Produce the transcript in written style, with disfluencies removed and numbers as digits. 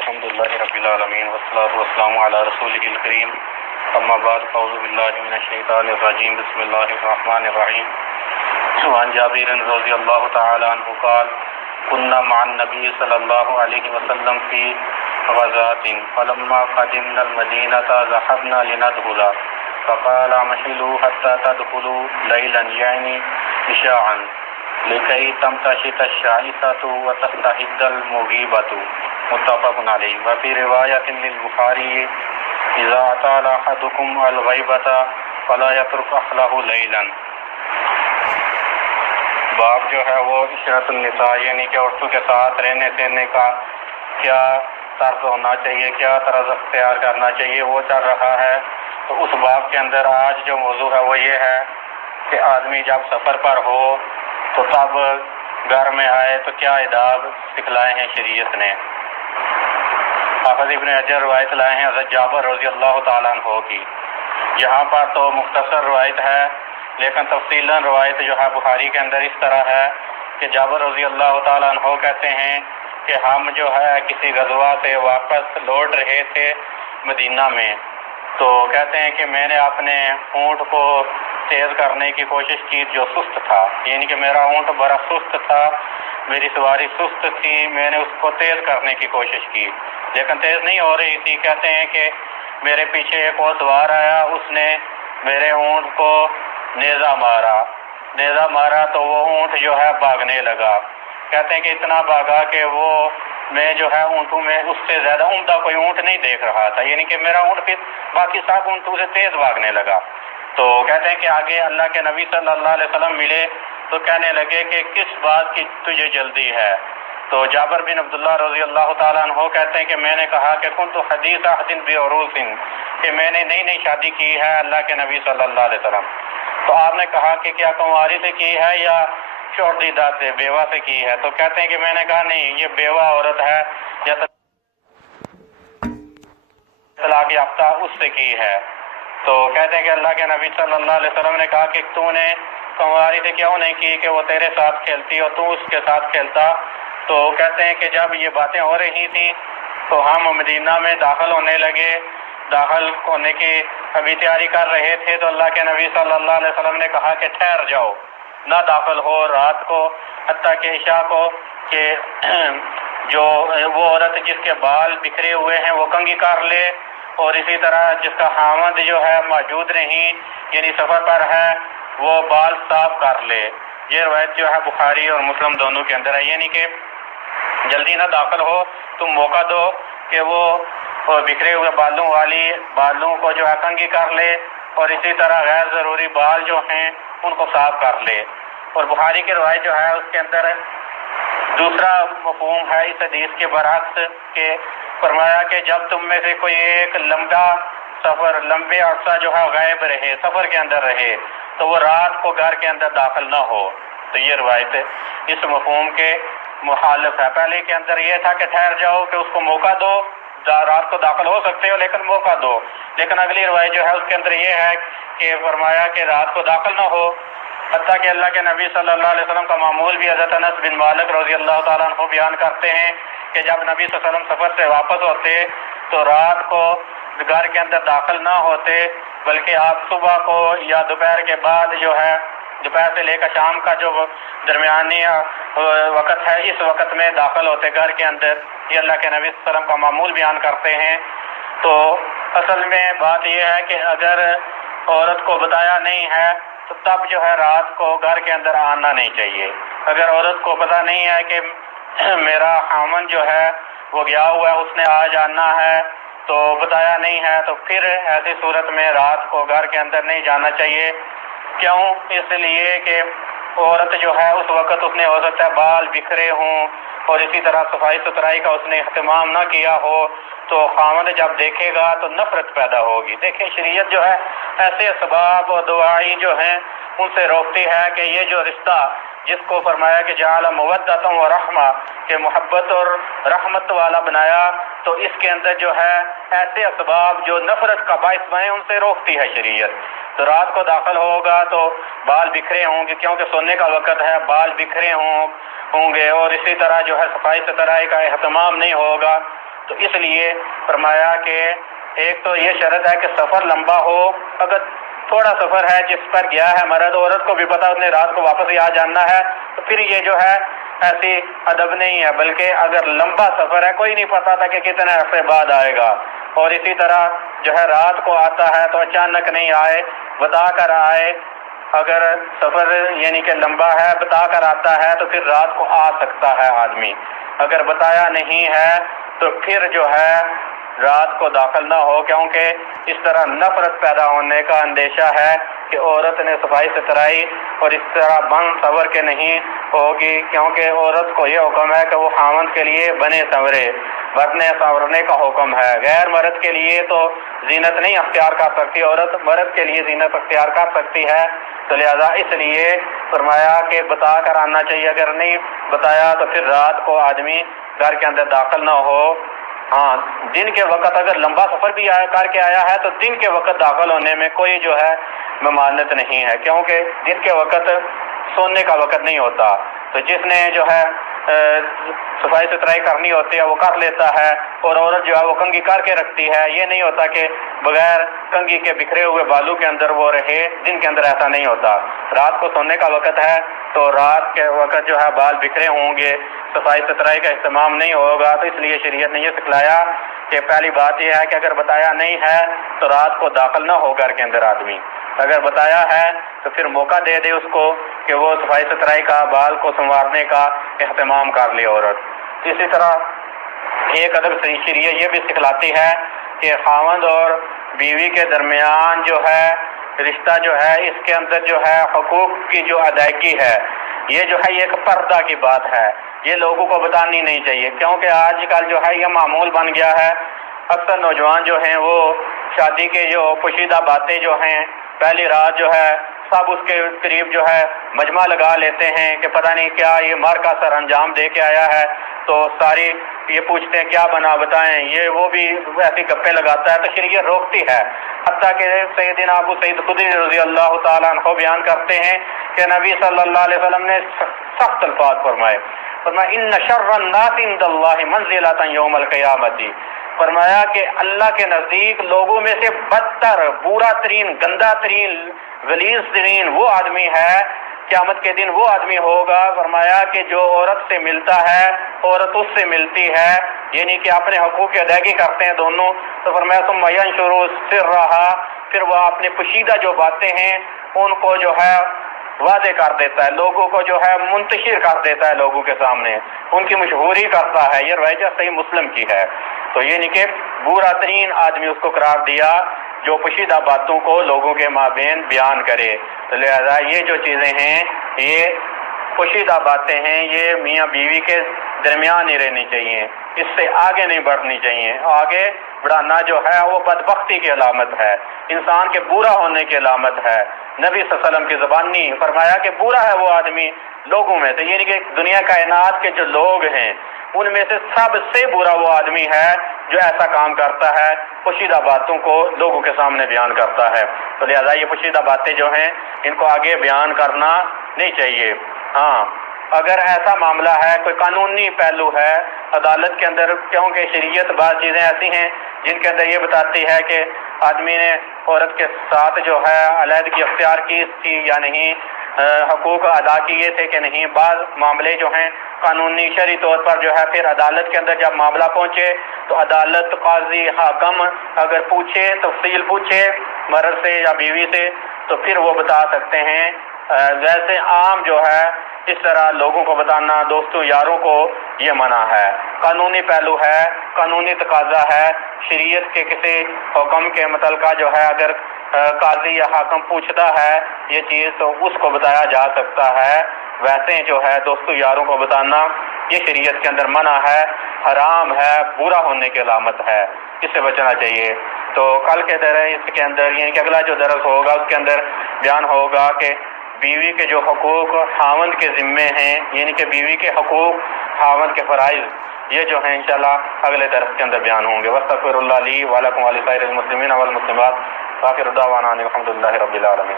الحمد لله رب العالمين والصلاة والسلام على رسوله الكريم اما بعد اعوذ بالله من الشيطان الرجيم بسم الله الرحمن الرحيم وعن جابر رضي الله تعالى عنه قال كنا مع النبي صلى الله عليه وسلم في غزاة فلما قدمنا المدينة ذهبنا لندخل فقال امهلوا حتى تدخلوا ليلا يعني عشاء لكي تمتشط الشائسة وتستحد المغيبة متفق عليه وفي رواية للبخاري إذا أطال أحدكم الغيبة فلا يترك أهله ليلا۔ باب جو ہے وہ عشرت النساء یعنی کہ عورتوں کے ساتھ رہنے سہنے کا کیا طرز ہونا چاہیے، کیا طرز اختیار کرنا چاہیے، وہ چل رہا ہے۔ تو اس باب کے اندر آج جو موضوع ہے وہ یہ ہے کہ آدمی جب سفر پر ہو تو تب گھر میں آئے تو کیا آداب سکھلائے ہیں شریعت نے۔ حافظ ابن حجر روایت لائے ہیں حضرت جابر رضی اللہ تعالیٰ عنہ کی۔ یہاں پر تو مختصر روایت ہے لیکن تفصیلاً روایت جو ہے بخاری کے اندر اس طرح ہے کہ جابر رضی اللہ تعالیٰ عنہ کہتے ہیں کہ ہم جو ہے کسی غزوہ سے واپس لوٹ رہے تھے مدینہ میں، تو کہتے ہیں کہ میں نے اپنے اونٹ کو تیز کرنے کی کوشش کی جو سست تھا، یعنی کہ میرا اونٹ بڑا سست تھا، میری سواری سست تھی، میں نے اس کو تیز کرنے کی کوشش کی لیکن تیز نہیں ہو رہی تھی۔ کہتے ہیں کہ میرے پیچھے ایک اور سوار آیا، اس نے میرے اونٹ کو نیزہ مارا تو وہ اونٹ جو ہے بھاگنے لگا۔ کہتے ہیں کہ اتنا بھاگا کہ وہ میں جو ہے اونٹوں میں اس سے زیادہ عمدہ کوئی اونٹ نہیں دیکھ رہا تھا، یعنی کہ میرا اونٹ پھر باقی سب اونٹوں سے تیز بھاگنے لگا۔ تو کہتے ہیں کہ آگے اللہ کے نبی صلی اللہ علیہ وسلم ملے تو کہنے لگے کہ کس بات کی تجھے جلدی ہے؟ تو جابر بن عبداللہ رضی اللہ تعالیٰ عنہ کہتے ہیں کہ میں نے کہا کہ کنت حدیث عہد بعروس، کہ میں نے نئی شادی کی ہے اللہ کے نبی صلی اللہ علیہ وسلم۔ تو آپ نے کہا کہ کیا کنواری سے کی ہے یا شوردیدہ سے، بیوہ سے کی ہے؟ تو کہتے ہیں کہ میں نے کہا نہیں، یہ بیوہ عورت ہے یا طلاق یافتہ اس سے کی ہے۔ تو کہتے ہیں کہ اللہ کے نبی صلی اللہ علیہ وسلم نے کہا کہ تو نے کنواری سے کیوں نہیں کی کہ وہ تیرے ساتھ کھیلتی اور تو اس کے ساتھ کھیلتا؟ تو کہتے ہیں کہ جب یہ باتیں ہو رہی تھیں تو ہم مدینہ میں داخل ہونے لگے، داخل ہونے کی ابھی تیاری کر رہے تھے تو اللہ کے نبی صلی اللہ علیہ وسلم نے کہا کہ ٹھہر جاؤ، نہ داخل ہو رات کو حتیٰ کہ عشاء کو، کہ جو وہ عورت جس کے بال بکھرے ہوئے ہیں وہ کنگھی کر لے، اور اسی طرح جس کا خاوند جو ہے موجود نہیں یعنی سفر پر ہے وہ بال صاف کر لے۔ یہ روایت جو ہے بخاری اور مسلم دونوں کے اندر ہے، یعنی کہ جلدی نہ داخل ہو، تم موقع دو کہ وہ بکھرے ہوئے بالوں کو جو ہے کنگھی کر لے، اور اسی طرح غیر ضروری بال جو ہیں ان کو صاف کر لے۔ اور بخاری کی روایت جو ہے اس کے اندر دوسرا مفہوم ہے اس حدیث کے برعکس، کہ فرمایا کہ جب تم میں سے کوئی ایک لمبے عرصہ جو ہے غائب رہے، سفر کے اندر رہے، تو وہ رات کو گھر کے اندر داخل نہ ہو۔ تو یہ روایت اس مفہوم کے مخالف ہے۔ پہلے کے اندر یہ تھا کہ ٹھہر جاؤ، کہ اس کو موقع دو، رات کو داخل ہو سکتے ہو لیکن موقع دو، لیکن اگلی روایت جو ہے اس کے اندر یہ ہے کہ فرمایا کہ رات کو داخل نہ ہو، حتیٰ کہ اللہ کے نبی صلی اللہ علیہ وسلم کا معمول بھی حضرت انس بن مالک رضی اللہ تعالیٰ عنہ بیان کرتے ہیں کہ جب نبی صلی اللہ علیہ وسلم سفر سے واپس ہوتے تو رات کو گھر کے اندر داخل نہ ہوتے، بلکہ آپ صبح کو یا دوپہر کے بعد جو ہے، دوپہر سے لے کر شام کا جو درمیانی وقت ہے اس وقت میں داخل ہوتے گھر کے اندر۔ یہ اللہ کے نبی صلی اللہ علیہ وسلم کا معمول بیان کرتے ہیں۔ تو اصل میں بات یہ ہے کہ اگر عورت کو بتایا نہیں ہے تو تب جو ہے رات کو گھر کے اندر آنا نہیں چاہیے۔ اگر عورت کو پتہ نہیں ہے کہ میرا خامن جو ہے وہ گیا ہوا ہے، اس نے آج آنا ہے، تو بتایا نہیں ہے، تو پھر ایسی صورت میں رات کو گھر کے اندر نہیں جانا چاہیے۔ کیوں؟ اس لیے کہ عورت جو ہے اس وقت اس نے ہو سکتا ہے بال بکھرے ہوں اور اسی طرح صفائی ستھرائی کا اس نے اہتمام نہ کیا ہو، تو خاوند جب دیکھے گا تو نفرت پیدا ہوگی۔ دیکھیں شریعت جو ہے ایسے اسباب اور دعائی جو ہیں ان سے روکتی ہے کہ یہ جو رشتہ جس کو فرمایا کہ جعل مودۃ و رحمہ، کہ محبت اور رحمت والا بنایا، تو اس کے اندر جو ہے ایسے اسباب جو نفرت کا باعث بنے ان سے روکتی ہے شریعت۔ تو رات کو داخل ہوگا تو بال بکھرے ہوں گے، کیونکہ سونے کا وقت ہے، بال بکھرے ہوں گے، اور اسی طرح جو ہے صفائی ستھرائی کا اہتمام نہیں ہوگا، تو اس لیے فرمایا کہ ایک تو یہ شرط ہے کہ سفر لمبا ہو. اگر تھوڑا سفر ہے جس پر گیا ہے مرد، عورت کو بھی پتا اس نے رات کو واپس ہی آ جانا ہے، تو پھر یہ جو ہے ایسی ادب نہیں ہے. بلکہ اگر لمبا سفر ہے، کوئی نہیں پتا تھا کہ کتنے عرصے بعد آئے گا، اور اسی طرح جو ہے رات کو آتا ہے تو اچانک نہیں آئے، بتا کر آئے. اگر سفر یعنی کہ لمبا ہے بتا کر آتا ہے تو پھر رات کو آ سکتا ہے آدمی. اگر بتایا نہیں ہے تو پھر جو ہے رات کو داخل نہ ہو، کیونکہ اس طرح نفرت پیدا ہونے کا اندیشہ ہے کہ عورت نے صفائی ستھرائی اور اس طرح بن سور کے نہیں ہوگی، کیونکہ عورت کو یہ حکم ہے کہ وہ خاوند کے لیے بنے سورے، بننے سورنے کا حکم ہے. غیر مرد کے لیے تو زینت نہیں اختیار کر سکتی عورت، مرد کے لیے زینت اختیار کر سکتی ہے. تو لہذا اس لیے فرمایا کہ بتا کر آنا چاہیے. اگر نہیں بتایا تو پھر رات کو آدمی گھر کے اندر داخل نہ ہو. ہاں، دن کے وقت اگر لمبا سفر بھی کر کے آیا ہے تو دن کے وقت داخل ہونے میں کوئی جو ہے ممانعت نہیں ہے، کیونکہ دن کے وقت سونے کا وقت نہیں ہوتا. تو جس نے جو ہے صفائی ستھرائی کرنی ہوتی ہے وہ کر لیتا ہے، اور عورت جو ہے وہ کنگھی کر کے رکھتی ہے. یہ نہیں ہوتا کہ بغیر کنگھی کے بکھرے ہوئے بالوں کے اندر وہ رہے. دن کے اندر ایسا نہیں ہوتا. رات کو سونے کا وقت ہے تو رات کے وقت جو ہے بال بکھرے ہوں گے، صفائی ستھرائی کا اہتمام نہیں ہوگا. تو اس لیے شریعت نے یہ سکھلایا کہ پہلی بات یہ ہے کہ اگر بتایا نہیں ہے تو رات کو داخل نہ ہو گھر کے اندر آدمی. اگر بتایا ہے تو پھر موقع دے دے اس کو کہ وہ صفائی ستھرائی کا، بال کو سنوارنے کا اہتمام کر لے عورت. اسی طرح ایک ادب شریعت یہ بھی سکھلاتی ہے کہ خاوند اور بیوی کے درمیان جو ہے رشتہ جو ہے اس کے اندر جو ہے حقوق کی جو ادائیگی ہے، یہ جو ہے یہ ایک پردہ کی بات ہے. یہ لوگوں کو بتانی نہیں چاہیے، کیونکہ آج کل جو ہے یہ معمول بن گیا ہے. اکثر نوجوان جو ہیں وہ شادی کے جو پوشیدہ باتیں جو ہیں پہلی رات جو ہے سب اس کے قریب جو ہے مجمع لگا لیتے ہیں کہ پتہ نہیں کیا یہ مار کا سر انجام دے کے آیا ہے. تو ساری یہ پوچھتے ہیں کیا بنا بتائیں، یہ وہ بھی ایسی گپے لگاتا ہے. تو شریعت روکتی ہے. حتیٰ کہ سیدنا ابو سعید خدری رضی اللہ تعالیٰ عنہ بیان کرتے ہیں کہ نبی صلی اللہ علیہ وسلم نے سخت الفاظ فرمائے ان شر الناس عند اللہ منزلۃ یوم القیامۃ. فرمایا کہ اللہ کے نزدیک لوگوں میں سے بدتر، برا ترین، گندا ترین، غلیظ ترین وہ آدمی ہے قیامت کے دن. وہ آدمی ہوگا فرمایا کہ جو عورت سے ملتا ہے، عورت اس سے ملتی ہے، یعنی کہ اپنے حقوق کی ادائیگی کرتے ہیں دونوں. تو فرمایا ثم ینشر سرها، پھر وہ اپنے پوشیدہ جو باتیں ہیں ان کو جو ہے واضح کر دیتا ہے، لوگوں کو جو ہے منتشر کر دیتا ہے لوگوں کے سامنے، ان کی مشہوری کرتا ہے. یہ روایت صحیح مسلم کی ہے. تو یہ نہیں کہ برا ترین آدمی اس کو قرار دیا جو پوشیدہ باتوں کو لوگوں کے مابین بیان کرے. تو لہذا یہ جو چیزیں ہیں یہ پوشیدہ باتیں ہیں، یہ میاں بیوی کے درمیان ہی رہنی چاہیے، اس سے آگے نہیں بڑھنی چاہیے. آگے بڑھانا جو ہے وہ بدبختی کی علامت ہے، انسان کے برا ہونے کی علامت ہے. نبی صلی اللہ علیہ وسلم کی زبانی فرمایا کہ برا ہے وہ آدمی لوگوں میں سے، یعنی کہ دنیا کائنات کے جو لوگ ہیں ان میں سے سب سے برا وہ آدمی ہے جو ایسا کام کرتا ہے، پوشیدہ باتوں کو لوگوں کے سامنے بیان کرتا ہے. تو لہذا یہ پوشیدہ باتیں جو ہیں ان کو آگے بیان کرنا نہیں چاہیے. ہاں، اگر ایسا معاملہ ہے، کوئی قانونی پہلو ہے عدالت کے اندر، کیونکہ شریعت بعض چیزیں ایسی ہیں جن کے اندر یہ بتاتی ہے کہ آدمی نے عورت کے ساتھ جو ہے علیحدگی اختیار کی تھی یا نہیں، حقوق ادا کیے تھے کہ نہیں. بعض معاملے جو ہیں قانونی شرعی طور پر جو ہے پھر عدالت کے اندر جب معاملہ پہنچے تو عدالت، قاضی، حاکم اگر پوچھے، تفصیل پوچھے مرد سے یا بیوی سے تو پھر وہ بتا سکتے ہیں. ویسے عام جو ہے اس طرح لوگوں کو بتانا، دوستوں یاروں کو، یہ منع ہے. قانونی پہلو ہے، قانونی تقاضا ہے، شریعت کے کسی حکم کے متعلقہ جو ہے اگر قاضی یا حاکم پوچھتا ہے یہ چیز تو اس کو بتایا جا سکتا ہے. ویسے جو ہے دوستوں یاروں کو بتانا یہ شریعت کے اندر منع ہے، حرام ہے، برا ہونے کی علامت ہے، اس سے بچنا چاہیے. تو کل کے درس کے اندر یعنی کہ اگلا جو درس ہوگا اس کے اندر بیان ہوگا کہ بیوی کے جو حقوق خاوند کے ذمے ہیں، یعنی کہ بیوی کے حقوق، خاوند کے فرائض، یہ جو ہیں انشاءاللہ اگلے درس کے اندر بیان ہوں گے. واستغفر اللہ لی ولکم ولسائر المسلمین والمسلمات. آخر دعوانا الحمد للہ رب العالمین.